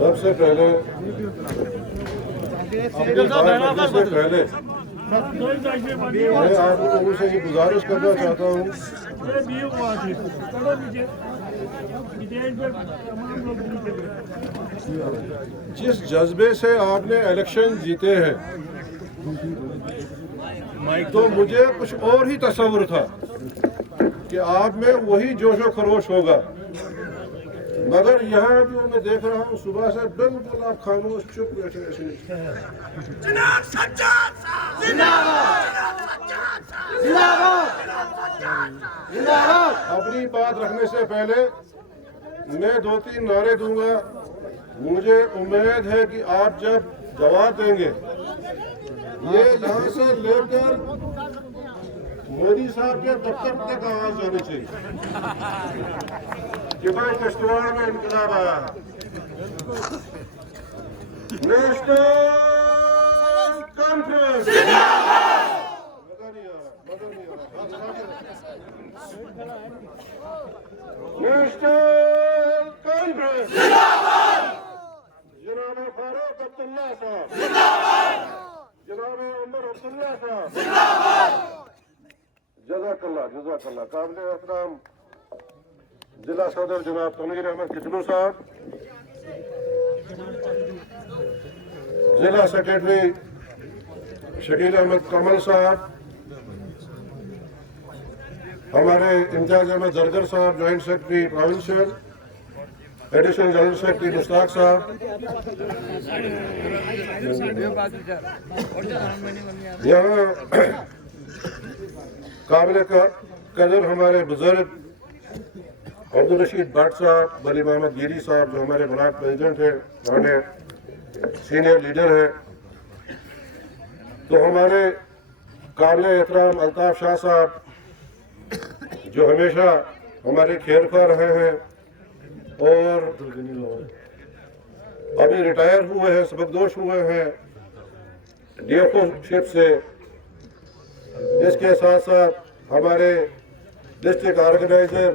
सबसे पहले अपनी बात करने से पहले मैं आप लोगों से ये गुजारिश करना चाहता हूँ, जिस जज्बे से आपने इलेक्शन जीते हैं तो मुझे कुछ और ही तस्वुर था कि आप में वही जोश व खरोश होगा, मगर यहाँ जो मैं देख रहा हूँ सुबह से बिल्कुल आप खामोश चुप बैठे अपनी बात रखने से पहले मैं 2-3 नारे दूंगा। मुझे उम्मीद है कि आप जब जवाब देंगे ये यहाँ से लेकर मोदी साहब के दफ्तर तक आवाज जानी चाहिए कि भाई किश्तवाड़ में इनकलाब आया है। नेशनल कॉन्फ्रेंस नेशनल कॉन्फ्रेंस जनाब फारूक अब्दुल्ला साहब, जनाब उमर अब्दुल्ला साहब, जज़ाकल्लाह काबिल एहतराम जिला सदर जनाब तनवीर अहमद किचलू साहब, जिला सेक्रेटरी शकील अहमद कमल साहब, हमारे इम्तियाज अहमद जरगर साहब, joint secretary provincial, additional general secretary Mushtaq साहब, यहाँ काबिल कदर हमारे बुजुर्ग अब्दुल रशीद भट्ट साहब, वली मोहम्मद गिरी साहब जो हमारे ब्लॉक प्रेसिडेंट हैं, हमारे सीनियर लीडर हैं, तो हमारे काबिल एहतराम अल्ताफ शाह साहब जो हमेशा हमारे खैर खा रहे हैं और अभी रिटायर हुए हैं, सबकदोश हुए हैं डीएफओ शिप से। इसके साथ साथ हमारे डिस्ट्रिक्ट ऑर्गेनाइजर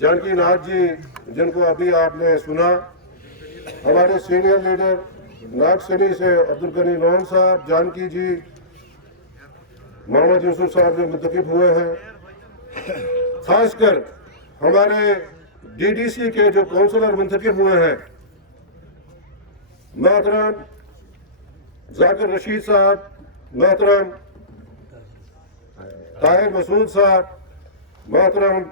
जानकी नाथ जी जिनको अभी आपने सुना, हमारे सीनियर लीडर नागसनी से अब्दुल गनी लोन साहब, जानकी जी, मोहम्मद यूसुफ साहब जो मुंतखब हुए हैं, खासकर हमारे डीडीसी के जो काउंसलर मुंतखब हुए हैं, मोहतरम जाकिर रशीद साहब, मोहतरम ताहिर मसूद साहब, मोहतरम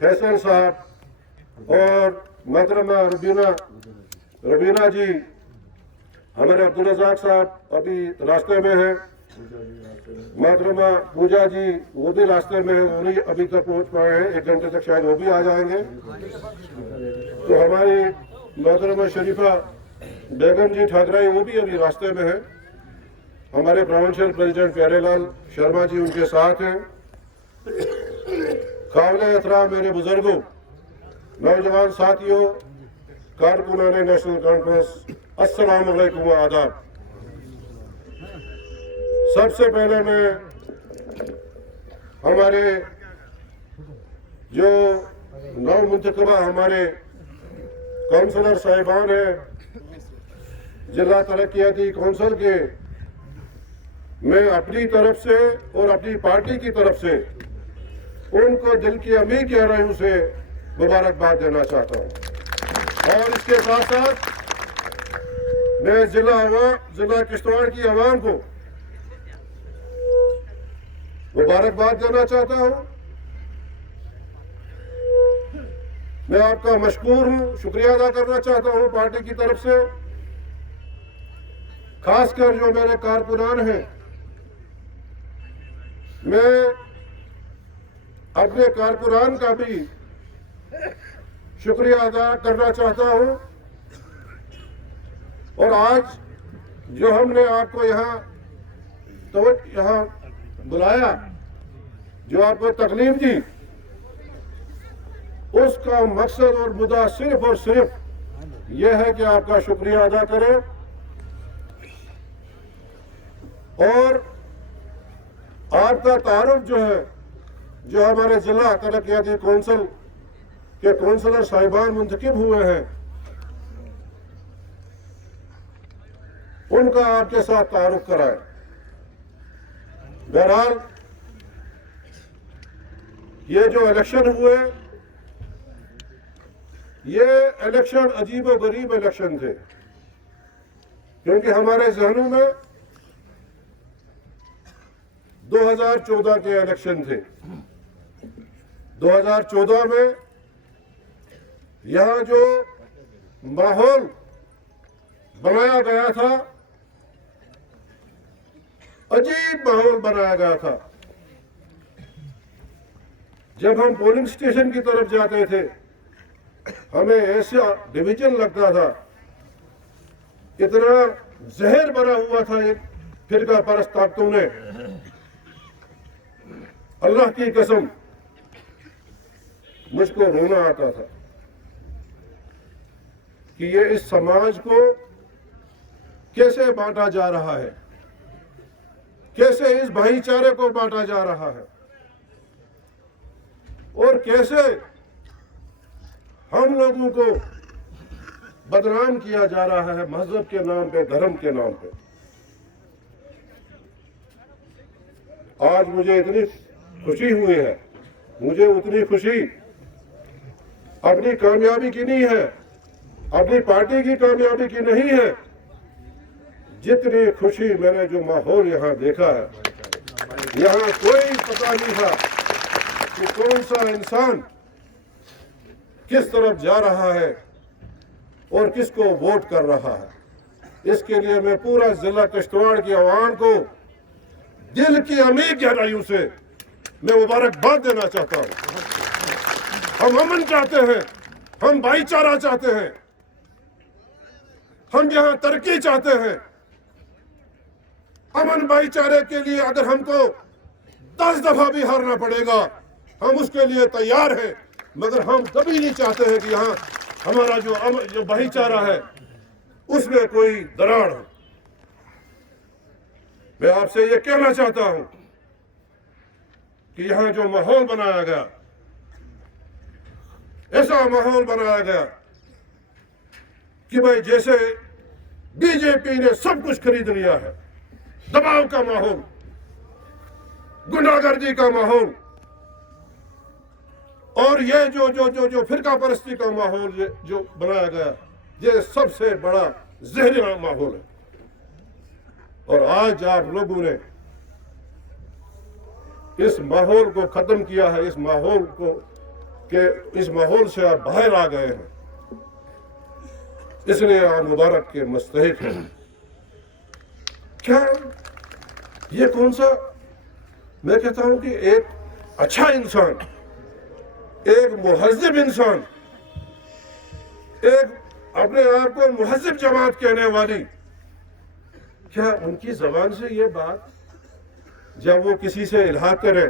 फैसल साहब और मोहतरमा रबीना जी, हमारे अब्दुल रज़ाक साहब अभी रास्ते में हैं, मोहतरमा पूजा जी वो भी रास्ते में हैं, वो नहीं अभी तक पहुंच पाए हैं, 1 घंटे तक शायद वो भी आ जाएंगे। तो हमारी मोहतरमा शरीफा बेगम जी ठाकराई वो भी अभी रास्ते में है, हमारे प्रोविंशियल प्रेसिडेंट प्यारेलाल शर्मा जी उनके साथ हैं। काबिल एहतराम मेरे बुजुर्गों, नौजवान साथियों, कारकुनाने नेशनल कॉन्फ्रेंस, अस्सलाम वालेकुम व आदाब। सबसे पहले मैं हमारे जो नौ मुंतखबा हमारे काउंसलर साहिबान हैं जिला तरक्याती कौंसिल के, मैं अपनी तरफ से और अपनी पार्टी की तरफ से उनको दिल की अमीर गहराइयों से मुबारकबाद देना चाहता हूँ। और इसके साथ साथ मैं जिला किश्तवाड़ की आवाम को मुबारकबाद देना चाहता हूँ। मैं आपका मशकूर हूँ, शुक्रिया अदा करना चाहता हूँ पार्टी की तरफ से, खासकर जो मेरे कारकुनान हैं। मैं अपने कारकुनान का भी शुक्रिया अदा करना चाहता हूँ। और आज जो हमने आपको यहाँ बुलाया, जो आपको तकलीफ दी, उसका मकसद और मुद्दा सिर्फ और सिर्फ यह है कि आपका शुक्रिया अदा करें और आपका तारुफ जो है, जो हमारे जिला तरक्याती कौंसिल के कौंसलर साहिबान मुंतखब हुए हैं, उनका आपके साथ तारुफ कराएं। बहरहाल ये जो इलेक्शन हुए, ये इलेक्शन अजीब व गरीब इलेक्शन थे, क्योंकि हमारे जहनों में 2014 के इलेक्शन थे। 2014 में यहाँ जो माहौल बनाया गया था, अजीब माहौल बनाया गया था। जब हम पोलिंग स्टेशन की तरफ जाते थे, हमें ऐसा डिवीजन लगता था, इतना जहर भरा हुआ था ये फिरका परस्त ताकतों ने। अल्लाह की कसम मुझको रोना आता था कि ये इस समाज को कैसे बांटा जा रहा है, कैसे इस भाईचारे को बांटा जा रहा है, और कैसे हम लोगों को बदनाम किया जा रहा है मजहब के नाम पे, धर्म के नाम पे। आज मुझे इतनी खुशी हुई है, मुझे उतनी खुशी अपनी कामयाबी की नहीं है, अपनी पार्टी की कामयाबी की नहीं है, जितनी खुशी मैंने जो माहौल यहाँ देखा है। यहाँ कोई पता नहीं था कि कौन सा इंसान किस तरफ जा रहा है और किसको वोट कर रहा है। इसके लिए मैं पूरा जिला किश्तवाड़ की आवाम को दिल की अमीर गहराइयों से मैं मुबारकबाद देना चाहता हूँ। हम अमन चाहते हैं, हम भाईचारा चाहते हैं, हम यहाँ तरक्की चाहते हैं। अमन भाईचारे के लिए अगर हमको 10 दफा भी हारना पड़ेगा, हम उसके लिए तैयार हैं, मगर हम कभी नहीं चाहते हैं कि यहाँ हमारा जो भाईचारा है उसमें कोई दरार हो। मैं आपसे ये कहना चाहता हूं कि यहाँ जो माहौल बनाया गया, ऐसा माहौल बनाया गया कि भाई जैसे बीजेपी ने सब कुछ खरीद लिया है। दबाव का माहौल, गुंडागर्दी का माहौल, और ये जो फिरका परस्ती का माहौल जो बनाया गया, ये सबसे बड़ा जहरीला माहौल है। और आज आप लोगों ने इस माहौल को खत्म किया है, इस माहौल से आप बाहर आ गए हैं, इसलिए आप मुबारक के मुस्तहिक हैं। क्या ये कौन सा, मैं कहता हूं कि एक अच्छा इंसान, एक मुहज्जिब इंसान, एक अपने आप को मुहज्जिब जमात कहने वाली, क्या उनकी जबान से ये बात जब वो किसी से इल्हाक करे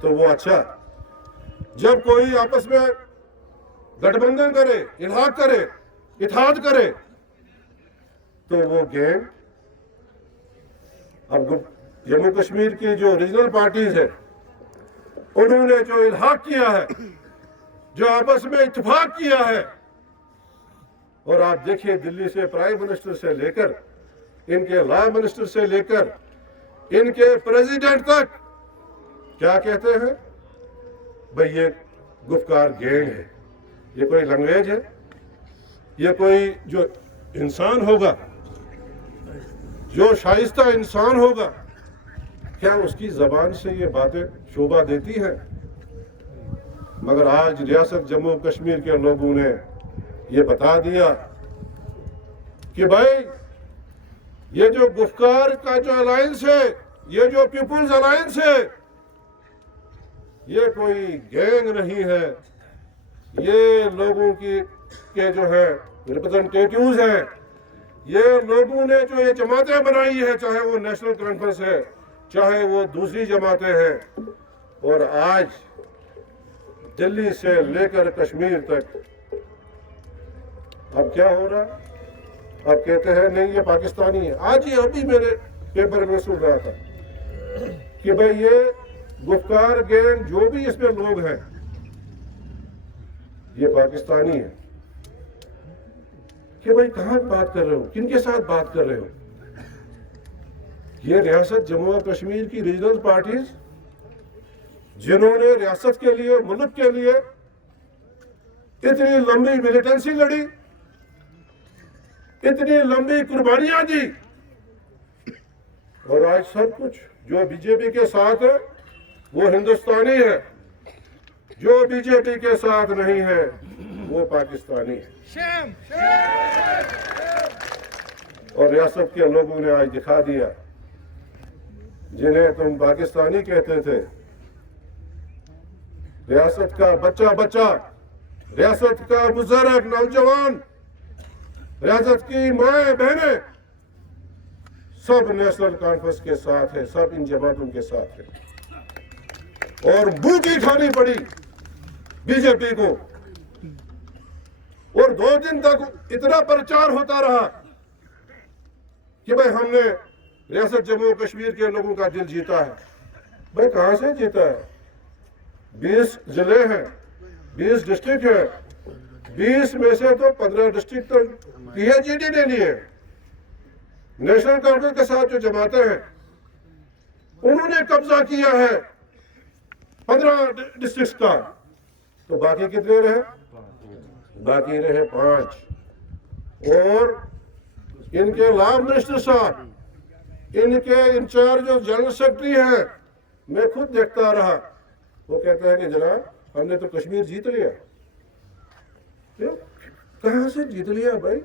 तो वो अच्छा, जब कोई आपस में गठबंधन करे, इल्हाक करे, इत्तेहाद करे तो वो गैंग। अब जम्मू कश्मीर की जो रीजनल पार्टीज है, उन्होंने जो इल्हाक किया है, जो आपस में इत्तेफाक किया है, और आप देखिए दिल्ली से प्राइम मिनिस्टर से लेकर इनके लॉ मिनिस्टर से लेकर इनके प्रेसिडेंट तक क्या कहते हैं, भाई ये गुफ्कार गैंग है। ये कोई लैंग्वेज है? ये कोई जो इंसान होगा, जो शाइस्ता इंसान होगा, क्या उसकी जबान से ये बातें शोभा देती हैं? मगर आज रियासत जम्मू कश्मीर के लोगों ने ये बता दिया कि भाई ये जो गुफ्कार का जो अलायंस है, ये जो पीपुल्स अलायंस है, ये कोई गैंग नहीं है, ये लोगों के जो है रिप्रेजेंटेटिव्स हैं। ये लोगों ने जो ये जमातें बनाई है, चाहे वो नेशनल कॉन्फ्रेंस है, चाहे वो दूसरी जमातें हैं, और आज दिल्ली से लेकर कश्मीर तक अब क्या हो रहा है? अब कहते हैं नहीं ये पाकिस्तानी है। आज ही अभी मेरे पेपर में सुन रहा था कि भाई ये गुफ्कार गैंग जो भी इसमें लोग हैं ये पाकिस्तानी है। कि भाई कहाँ बात कर रहे हो, किनके साथ बात कर रहे हो? ये रियासत जम्मू और कश्मीर की रीजनल पार्टीज जिन्होंने रियासत के लिए, मुल्क के लिए इतनी लंबी मिलिटेंसी लड़ी, इतनी लंबी कुर्बानियां दी, और आज सब कुछ जो बीजेपी के साथ है वो हिंदुस्तानी है, जो बीजेपी के साथ नहीं है वो पाकिस्तानी है। और रियासत के लोगों ने आज दिखा दिया, जिन्हें तुम पाकिस्तानी कहते थे, रियासत का बच्चा बच्चा, रियासत का बुजुर्ग नौजवान, रियासत की माएं बहनें सब नेशनल कॉन्फ्रेंस के साथ है, सब इन जमातों के साथ है। और बूटी खानी पड़ी बीजेपी को, और 2 दिन तक इतना प्रचार होता रहा कि भाई हमने रियासत जम्मू कश्मीर के लोगों का दिल जीता है। भाई कहां से जीता है? 20 जिले हैं, 20 डिस्ट्रिक्ट है, 20 में से तो 15 डिस्ट्रिक्ट तो PhD ने लिए। नेशनल कॉन्फ्रेंस के साथ जो जमाते हैं उन्होंने कब्जा किया है 15 डिस्ट्रिक्ट का, तो बाकी कितने रहे? बाकी रहे 5। और इनके लॉ मिनिस्टर साहब, इनके इंचार्ज जो जनरल सेक्रेटरी हैं, मैं खुद देखता रहा, वो कहता है कि जनाब हमने तो कश्मीर जीत लिया। कहां से जीत लिया भाई?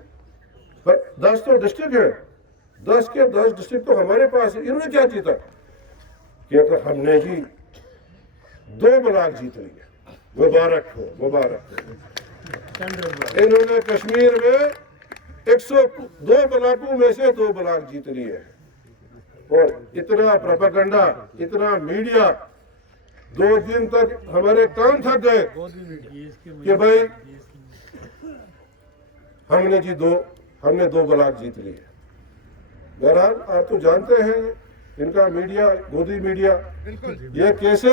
पर 10 तो डिस्ट्रिक्ट है, 10 के 10 डिस्ट्रिक्ट तो हमारे पास है। इन्होंने क्या जीता? कहता हमने जी 2 ब्लॉक जीत लिए। मुबारक हो, मुबारक हो। इन्होंने कश्मीर में 102 ब्लॉकों में से 2 ब्लॉक जीत लिए। और इतना प्रोपेगेंडा, इतना मीडिया, 2 दिन तक हमारे कान थक गए कि भाई हमने 2 ब्लॉक जीत लिए। बहरहाल आप तो जानते हैं इनका मीडिया, गोदी मीडिया, ये कैसे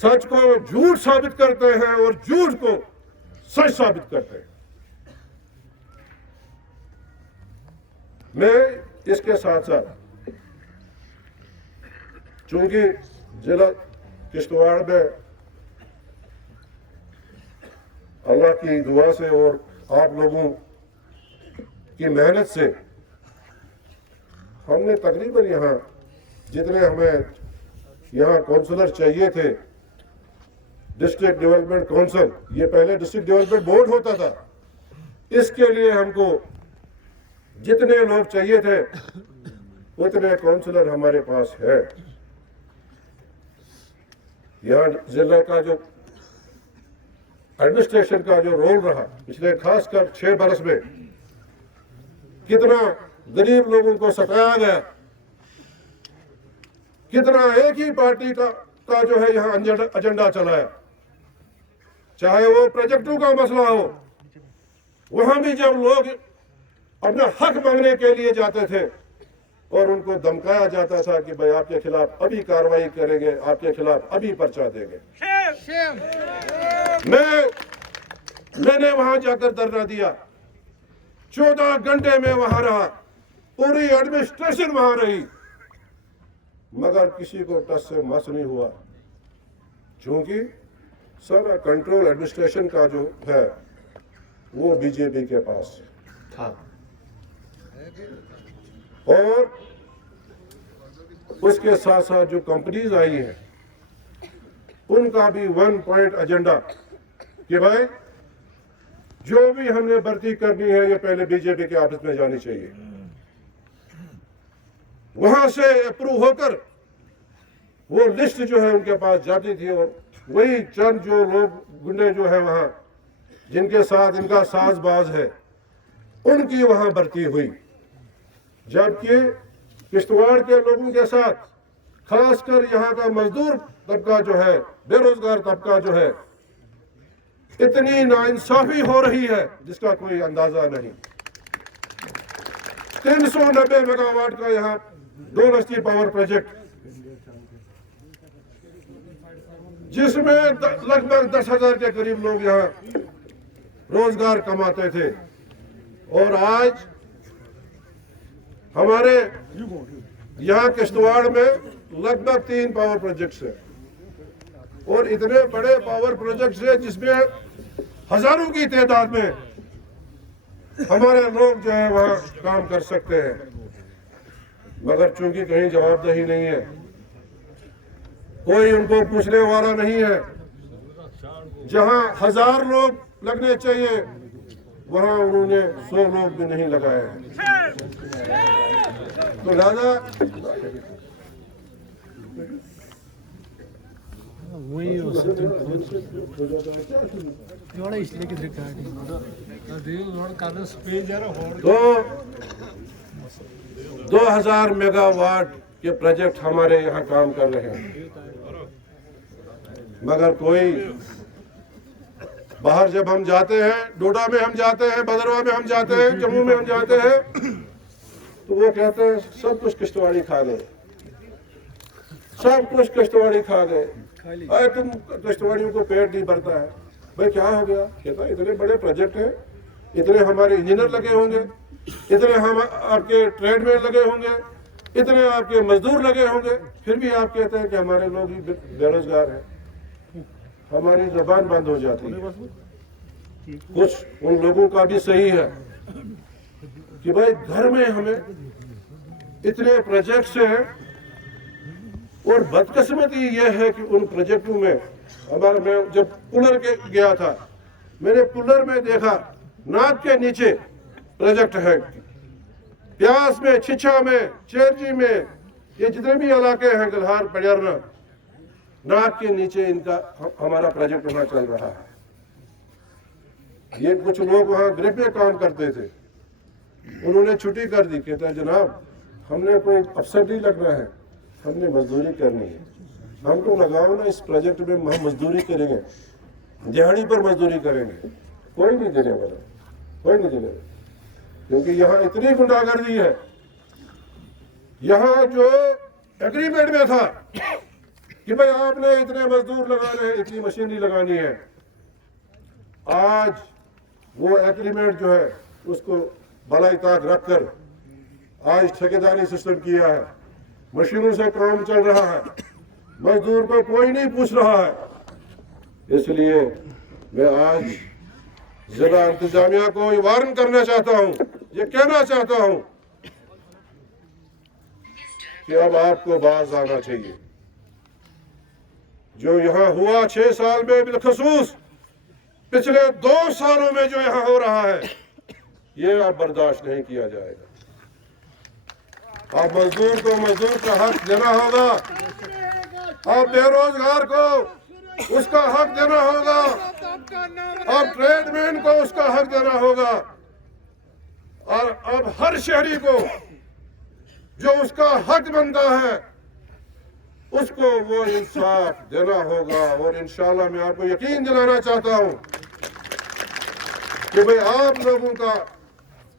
सच को झूठ साबित करते हैं और झूठ को सच साबित करते हैं। मैं इसके साथ साथ, चूंकि जिला किश्तवाड़ में अल्लाह की दुआ से और आप लोगों की मेहनत से हमने तकरीबन यहाँ जितने हमें यहाँ काउंसलर चाहिए थे, डिस्ट्रिक्ट डेवलपमेंट काउंसिल, ये पहले डिस्ट्रिक्ट डेवलपमेंट बोर्ड होता था, इसके लिए हमको जितने लोग चाहिए थे उतने काउंसलर हमारे पास है। यहाँ जिला का जो एडमिनिस्ट्रेशन का जो रोल रहा पिछले खासकर 6 बरस में, कितना गरीब लोगों को सताया गया, कितना एक ही पार्टी का जो है यहाँ एजेंडा चलाया, चाहे वो प्रोजेक्टों का मसला हो, वहां भी जब लोग अपना हक मांगने के लिए जाते थे और उनको धमकाया जाता था कि भाई आपके खिलाफ अभी कार्रवाई करेंगे, आपके खिलाफ अभी पर्चा देंगे। मैंने वहां जाकर धरना दिया, 14 घंटे में वहां रहा, पूरी एडमिनिस्ट्रेशन वहां रही, मगर किसी को टस से मस नहीं हुआ, क्योंकि सारा कंट्रोल एडमिनिस्ट्रेशन का जो है वो बीजेपी के पास था। और उसके साथ साथ जो कंपनीज आई हैं उनका भी 1 पॉइंट एजेंडा कि भाई जो भी हमने भर्ती करनी है ये पहले बीजेपी के ऑफिस में जानी चाहिए, वहां से अप्रूव होकर वो लिस्ट जो है उनके पास जाती थी, और वही चंद जो लोग गुंडे जो है वहां जिनके साथ इनका साजबाज है उनकी वहां भर्ती हुई। जबकि किश्तवाड़ के लोगों के साथ खासकर यहाँ का मजदूर तबका जो है, बेरोजगार तबका जो है, इतनी नाइंसाफी हो रही है जिसका कोई अंदाजा नहीं। 390 मेगावाट का यहाँ 2 नस्ती पावर प्रोजेक्ट, जिसमें लगभग 10,000 के करीब लोग यहाँ रोजगार कमाते थे, और आज हमारे यहाँ किश्तवाड़ में लगभग 3 पावर प्रोजेक्ट्स हैं और इतने बड़े पावर प्रोजेक्ट्स हैं जिसमें हजारों की तादाद में हमारे लोग जो है वहाँ काम कर सकते हैं, मगर चूंकि कहीं जवाबदेही नहीं है, कोई उनको पूछने वाला नहीं है। जहाँ 1000 लोग लगने चाहिए वहाँ उन्होंने 100 लोग भी नहीं लगाए हैं। तो लिहाजा तो 2000 मेगावाट के प्रोजेक्ट हमारे यहाँ काम कर रहे हैं, मगर कोई बाहर जब हम जाते हैं, डोडा में हम जाते हैं, भदरवा में हम जाते हैं, जम्मू में हम जाते हैं, तो वो कहते हैं सब कुछ किश्तवाड़ी खा गए, सब कुछ किश्तवाड़ी खा गए। अरे तुम किश्तवाड़ियों को पेट नहीं भरता है। भाई क्या हो गया? कहता है इतने बड़े प्रोजेक्ट हैं, इतने हमारे इंजीनियर लगे होंगे, इतने हम आपके ट्रेडमैन लगे होंगे, इतने आपके मजदूर लगे होंगे, फिर भी आप कहते हैं कि हमारे लोग ही बेरोजगार हैं। हमारी जबान बंद हो जाती है। कुछ उन लोगों का भी सही है कि भाई घर में हमें इतने प्रोजेक्ट्स हैं और बदकिस्मती यह है कि उन प्रोजेक्टों में हमारा, मैं जब पुलर के गया था, मैंने पुलर में देखा नाक के नीचे प्रोजेक्ट है, प्यास में, छिछा में, चेरजी में, ये जितने भी इलाके हैं, गल्हार, पड़ियारना, नाक के नीचे इनका हमारा प्रोजेक्ट वहाँ चल रहा है। ये कुछ लोग वहाँ ग्रिप में काम करते थे, उन्होंने छुट्टी कर दी। कहता है जनाब हमने कोई अफसर नहीं लगना है, हमने मजदूरी करनी है, हमको लगाओ ना इस प्रोजेक्ट में, हम मजदूरी करेंगे, दिहाड़ी पर मजदूरी करेंगे। कोई नहीं देने वाला, कोई नहीं देने वाला, क्योंकि यहाँ इतनी गुंडागर्दी है। यहाँ जो एग्रीमेंट में था कि भाई आपने इतने मजदूर लगाने हैं, इतनी मशीनरी लगानी है, आज वो एग्रीमेंट जो है उसको भलाई ताक रखकर आज ठेकेदारी सिस्टम किया है, मशीनों से काम चल रहा है, मजदूर को कोई नहीं पूछ रहा है। इसलिए मैं आज जिला इंतजामिया को ये वार्न करना चाहता हूँ, ये कहना चाहता हूँ कि अब आपको बाज आना चाहिए। जो यहाँ हुआ 6 साल में, बिलखसूस पिछले 2 सालों में जो यहाँ हो रहा है, ये अब बर्दाश्त नहीं किया जाएगा। अब मजदूर को मजदूर का हक देना होगा, अब बेरोजगार को उसका हक देना होगा, अब ट्रेडमैन को उसका हक देना होगा, और अब हर शहरी को जो उसका हक बनता है उसको वो इंसाफ देना होगा। और इंशाल्लाह मैं आपको यकीन दिलाना चाहता हूं कि भाई आप लोगों का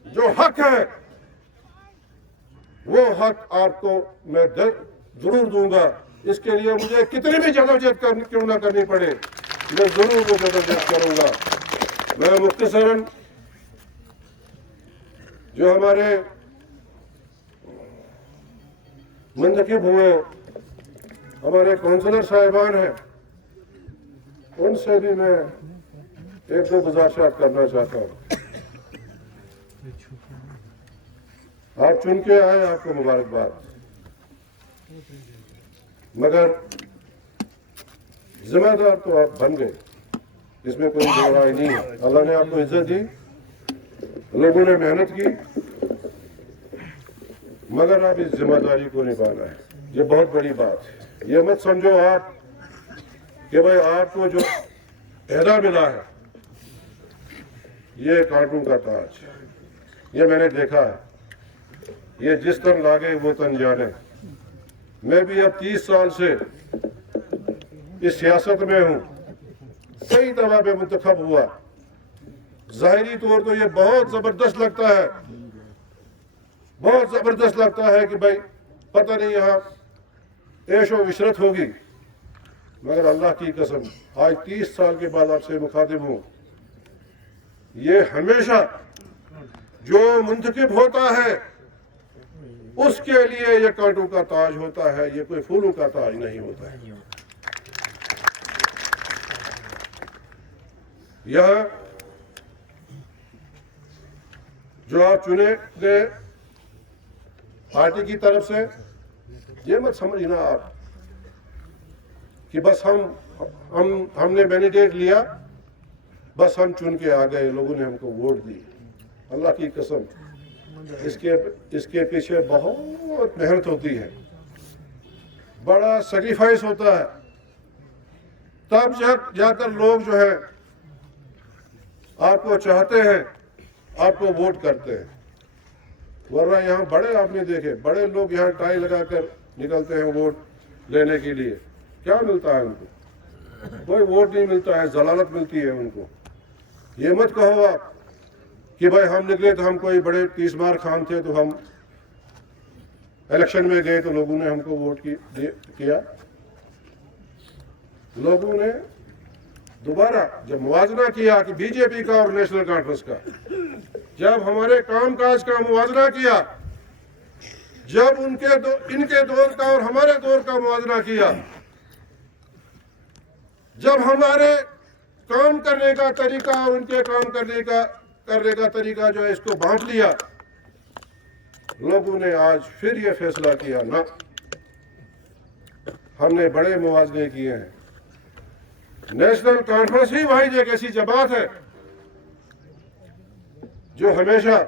जो हक है वो हक आपको मैं जरूर दूंगा। इसके लिए मुझे कितनी भी जदोजहद क्यों ना करनी पड़े, मैं जरूर वो जदोजहद करूंगा। मैं मुख्तसरन जो हमारे मुंतखब हुए हमारे काउंसलर साहिबान हैं, उनसे भी मैं 1-2 गुजारिशात करना चाहता हूँ। आप चुन के आए, आपको मुबारकबाद, मगर जिम्मेदार तो आप बन गए, इसमें कोई बुराई नहीं है। अल्लाह ने आपको इज्जत दी, लोगों ने मेहनत की, मगर आप इस जिम्मेदारी को निभाना है, ये बहुत बड़ी बात है। ये मत समझो आप कि भाई आपको जो अहदा मिला है ये कांटों का ताज, ये मैंने देखा है, ये जिस तन लागे वो तन जाने। मैं भी अब 30 साल से इस सियासत में हूँ, कई दफा पे मुंतखब हुआ। जाहिरी तौर तो ये बहुत जबरदस्त लगता है, बहुत जबरदस्त लगता है कि भाई पता नहीं यहाँ ऐशो विशरत होगी, मगर अल्लाह की कसम आज 30 साल के बाद आपसे मुखातिब हूँ, ये हमेशा जो मुंतखब होता है उसके लिए ये कांटों का ताज होता है, ये कोई फूलों का ताज नहीं होता है। यह जो आप चुने गए पार्टी की तरफ से, ये मत समझना आप कि बस हमने मैंडेट लिया, बस हम चुन के आ गए, लोगों ने हमको वोट दी। अल्लाह की कसम, इसके पीछे बहुत मेहनत होती है, बड़ा सेक्रीफाइस होता है, तब जाकर लोग जो है आपको चाहते हैं, आपको वोट करते हैं। वरना यहाँ बड़े आपने देखे, बड़े लोग यहाँ टाई लगाकर निकलते हैं वोट लेने के लिए, क्या मिलता है उनको? कोई वोट नहीं मिलता है, जलालत मिलती है उनको। ये मत कहो आप कि भाई हम निकले तो हम कोई बड़े 30 बार खान थे तो हम इलेक्शन में गए तो लोगों ने हमको वोट किया। लोगों ने दोबारा जब मुवाजना किया कि बीजेपी का और नेशनल कॉन्फ्रेंस का, जब हमारे कामकाज का मुवाजना किया, जब इनके दौर का और हमारे दौर का मुवाजना किया, जब हमारे काम करने का तरीका और उनके काम करने का तरीका जो है इसको बांट लिया, लोगों ने आज फिर ये फैसला किया ना, हमने बड़े मुवाज़ने किए हैं। नेशनल कॉन्फ्रेंस ही भाई एक ऐसी जमात है जो हमेशा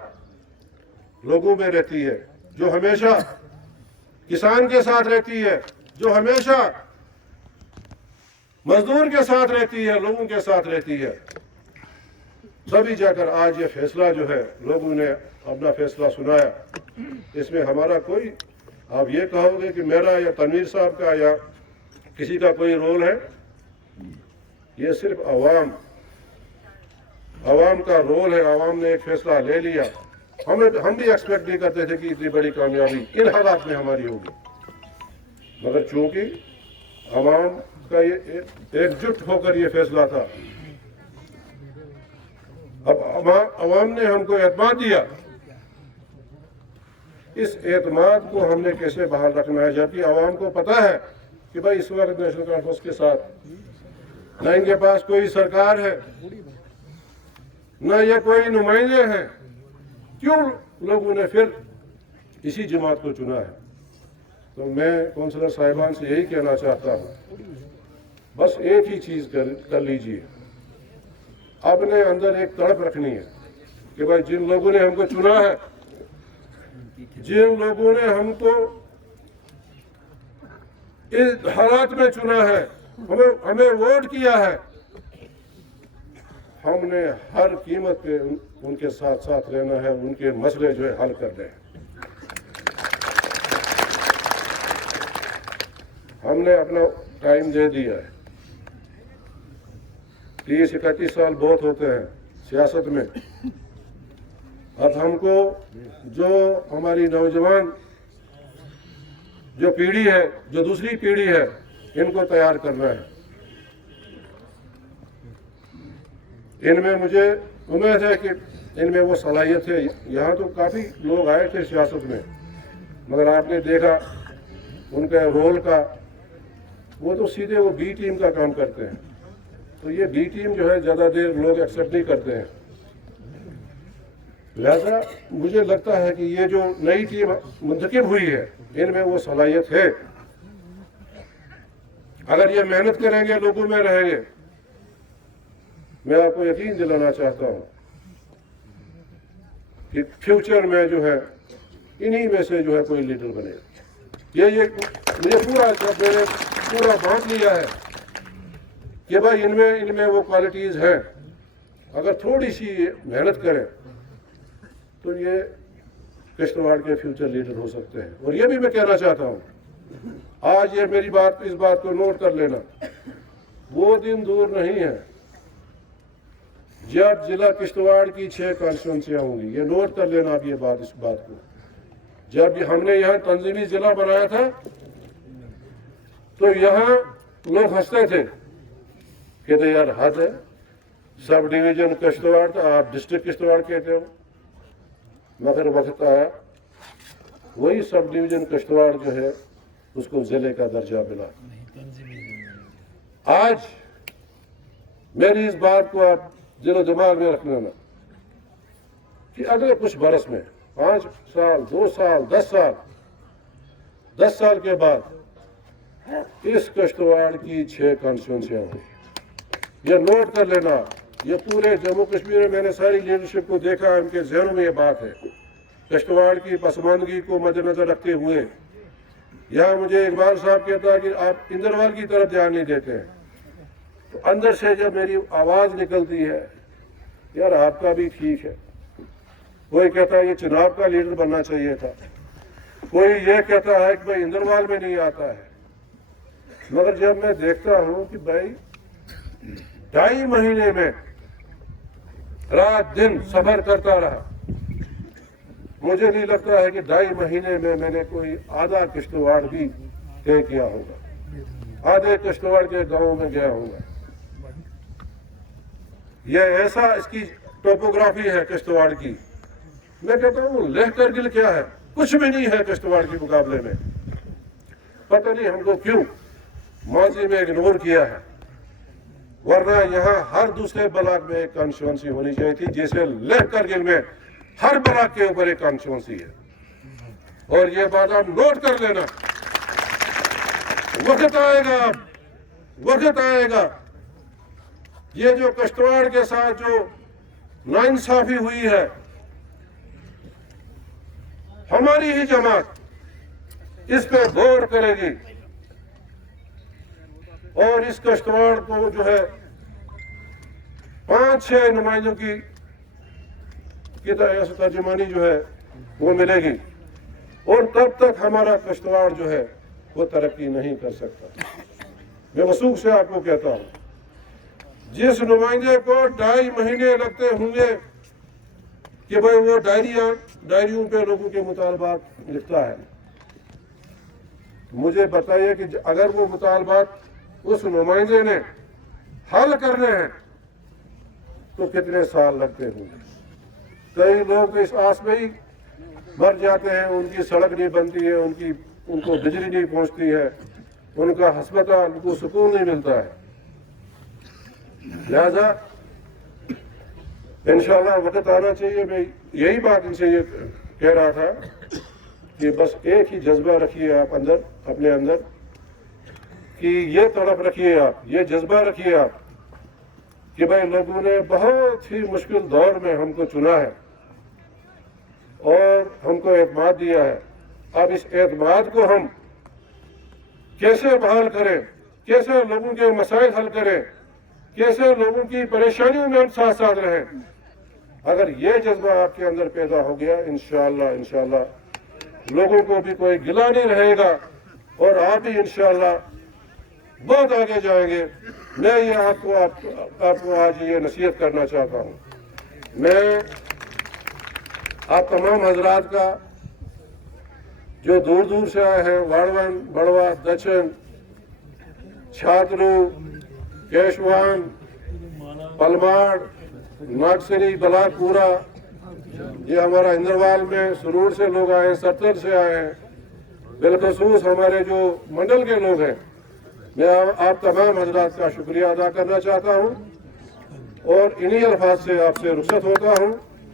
लोगों में रहती है, जो हमेशा किसान के साथ रहती है, जो हमेशा मजदूर के साथ रहती है, लोगों के साथ रहती है। तभी जाकर आज ये फैसला जो है लोगों ने अपना फैसला सुनाया। इसमें हमारा कोई, आप ये कहोगे कि मेरा या तनवीर साहब का या किसी का कोई रोल है, ये सिर्फ अवाम का रोल है। अवाम ने एक फैसला ले लिया, हम भी एक्सपेक्ट नहीं करते थे कि इतनी बड़ी कामयाबी इन हालात में हमारी होगी, मगर चूंकि अवाम का ये एकजुट होकर ये फैसला था, अब अवाम ने हमको एतमाद दिया। इस एतमाद को हमने कैसे बहाल रखना है, जबकि अवाम को पता है कि भाई इस वक्त नेशनल कॉन्फ्रेंस के साथ न इनके पास कोई सरकार है, न ये कोई नुमाइंदे हैं, क्यों लोगों ने फिर इसी जमात को चुना है। तो मैं कौंसलर साहिबान से यही कहना चाहता हूँ, बस एक ही चीज़ कर लीजिए, अपने अंदर एक तड़प रखनी है कि भाई जिन लोगों ने हमको चुना है, जिन लोगों ने हमको इस हालात में चुना है, हमें वोट किया है, हमने हर कीमत पे उनके साथ साथ रहना है, उनके मसले जो है हल करने हैं। हमने अपना टाइम दे दिया है। 30-31 साल बहुत होते हैं सियासत में। अब हमको जो हमारी नौजवान जो पीढ़ी है, जो दूसरी पीढ़ी है, इनको तैयार करना है। इनमें मुझे उम्मीद है कि इनमें वो सलाहियत है। यहाँ तो काफ़ी लोग आए थे सियासत में, मगर आपने देखा उनका रोल का, वो तो सीधे वो बी टीम का काम करते हैं। तो ये बी टीम जो है ज़्यादा देर लोग एक्सेप्ट नहीं करते हैं। लिहाजा मुझे लगता है कि ये जो नई टीम मुंतखब हुई है, इनमें वो सलाहियत है। अगर ये मेहनत करेंगे, लोगों में रहेंगे, मैं आपको यकीन दिलाना चाहता हूँ कि फ्यूचर में जो है इन्हीं में से जो है कोई लीडर बनेगा। ये मुझे मैंने पूरा बांट लिया है कि भाई इनमें वो क्वालिटीज़ हैं। अगर थोड़ी सी मेहनत करें तो ये किश्तवाड़ के फ्यूचर लीडर हो सकते हैं। और ये भी मैं कहना चाहता हूँ, आज ये मेरी इस बात को नोट कर लेना, वो दिन दूर नहीं है जब जिला किश्तवाड़ की 6 कॉन्स्टिट्यूंसियाँ होंगी। ये नोट कर लेना आप इस बात को। जब हमने यहाँ तंजीमी जिला बनाया था तो यहाँ लोग हंसते थे, कहते यार हद है, सब डिवीजन किश्तवाड़ था, आप डिस्ट्रिक्ट किश्तवाड़ कहते हो। मगर वक्त आया वही सब डिवीज़न कश्तवाड़ जो है उसको ज़िले का दर्जा मिला। आज मेरी इस बात को आप दिलो दिमाग में रखना ना कि अगले कुछ बरस में 5 साल, 2 साल, 10 साल के बाद इस कश्तवाड़ की 6 कॉन्स्टिट्यूंसियां हुई। ये नोट कर लेना, ये पूरे जम्मू कश्मीर में मैंने सारी लीडरशिप को देखा, इनके जहनों में ये बात है। कश्तवाड़ की पसमानदगी को मद्देनजर रखते हुए यहाँ मुझे इकबाल साहब कहता है कि आप इंदरवाल की तरफ ध्यान नहीं देते हैं, तो अंदर से जब मेरी आवाज़ निकलती है यार आपका भी ठीक है। कोई कहता है ये चुनाव का लीडर बनना चाहिए था, कोई ये कहता है कि भाई इंदरवाल में नहीं आता है। मगर जब मैं देखता हूं कि भाई 2.5 महीने में रात दिन सफर करता रहा, मुझे नहीं लगता है कि 2.5 महीने में मैंने कोई आधा किश्तवाड़ भी तय किया होगा, आधे किश्तवाड़ के गांव में गया होगा। यह ऐसा इसकी टोपोग्राफी है किश्तवाड़ की। मैं कहता हूँ लेह करगिल क्या है, कुछ भी नहीं है किश्तवाड़ के मुकाबले में। पता नहीं हमको क्यों माजी में इग्नोर किया है, वरना यहाँ हर दूसरे ब्लॉक में एक कॉन्स्टिट्यूंसी होनी चाहिए थी, जैसे लेह करगिल में हर ब्लॉक के ऊपर एक कॉन्स्टिट्यूंसी है। और ये बात आप नोट कर लेना, वक्त आएगा ये जो कश्तवाड़ के साथ जो नाइंसाफी हुई है, हमारी ही जमात इस पे गौर करेगी और इस कश्तवाड़ को जो है 5-6 नुमाइंदों की तर्जुमानी जो है वो मिलेगी, और तब तक हमारा कश्तवाड़ जो है वो तरक्की नहीं कर सकता। मैं वसूख से आपको कहता हूँ, जिस नुमाइंदे को 2.5 महीने लगते होंगे कि भाई वो डायरियों पे लोगों के मुतालबात लिखता है, मुझे बताइए कि अगर वो मुतालबात उस नुमाइंदे ने हल करने हैं तो कितने साल लगते होंगे। कई लोग तो इस आस में ही मर जाते हैं, उनकी सड़क नहीं बनती है, उनको बिजली नहीं पहुंचती है, उनका अस्पताल, उनको सुकून नहीं मिलता है। लिहाजा इंशाल्लाह वक्त आना चाहिए। मैं यही बात इनसे ये कह रहा था कि बस एक ही जज्बा रखिए आप अंदर, अपने अंदर, कि ये तड़प रखिए आप, ये जज्बा रखिए आप कि भाई लोगों ने बहुत ही मुश्किल दौर में हमको चुना है और हमको एतमाद दिया है। अब इस एतमाद को हम कैसे बहाल करें, कैसे लोगों के मसाइल हल करें, कैसे लोगों की परेशानियों में हम साथ साथ रहें। अगर ये जज्बा आपके अंदर पैदा हो गया, इंशाअल्लाह लोगों को भी कोई गिला नहीं रहेगा और आप भी इंशाअल्लाह बहुत आगे जाएंगे। मैं ये आपको आज ये नसीहत करना चाहता हूँ। मैं आप तमाम हजरात का जो दूर दूर से आए हैं, वाड़वन, बड़वा, दक्षिण, छात्रू, केशवान, पलमाड़, नागसरी, बलाकपुरा, ये हमारा इंदरवाल में सुरूर से लोग आए हैं, सत्तर से आए हैं, बिलखसूस हमारे जो मंडल के लोग हैं, मैं आप तमाम हजरात का शुक्रिया अदा करना चाहता हूँ और इन्हीं अल्फाज से आपसे रुखसत होता हूँ।